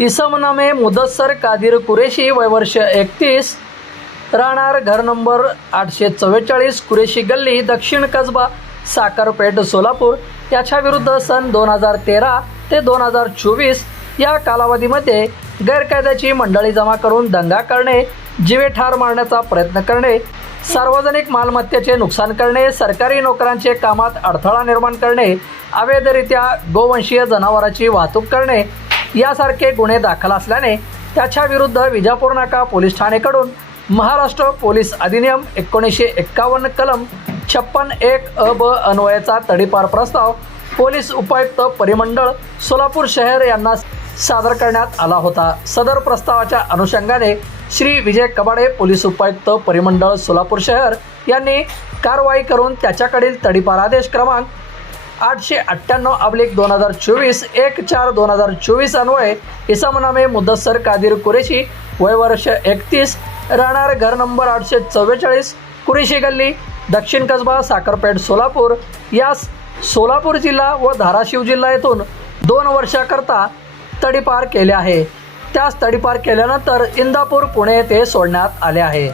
इसमनामे मुदस्सर कादिर कुरेशी वयवर्ष एकतीस. राहणार घर नंबर आठशे चव्वेचाळीस कुरेशी गल्ली दक्षिण कसबा साखरपेठ सोलापूर. याच्या विरुद्ध सन दोन हजार तेरा ते दोन हजार चोवीस या कालावधीमध्ये गैरकायद्याची मंडळी जमा करून दंगा करणे जीवे ठार मारण्याचा प्रयत्न करणे सार्वजनिक मालमत्तेचे नुकसान करणे सरकारी नोकरांचे कामात अडथळा निर्माण करणे अवैधरित्या गोवंशीय जनावरांची वाहतूक करणे यासारखे गुन्हे दाखल असल्याने त्याच्या विरुद्ध विजापूर नाका पोलीस ठाणेकडून महाराष्ट्र पोलीस अधिनियम एकोणीसशे एक्कावन्न कलम छप्पन एक अ ब अन्वयाचा तडीपार प्रस्ताव पोलीस उपायुक्त परिमंडळ सोलापूर शहर यांना सादर करण्यात आला होता. सदर प्रस्तावाच्या अनुषंगाने श्री विजय कबाडे पोलीस उपायुक्त परिमंडळ सोलापूर शहर यांनी कारवाई करून त्याच्याकडील तडीपार आदेश क्रमांक आठशे अठ्ठ्याण्णव अब्लिक दोन हजार चोवीस एक चार दोन हजार चोवीस अन्वये इसमनामे मुदस्सर कादिर कुरेशी वय वर्ष एकतीस राहणार घर नंबर आठशे चव्वेचाळीस कुरेशी गल्ली दक्षिण कसबा साखरपेठ सोलापूर. यास सोलापूर जिल्हा व धाराशिव जिल्हा येथून दोन वर्षाकरता तडीपार केले आहे. त्यास तडीपार केल्यानंतर इंदापूर पुणे येथे सोडण्यात आले आहे.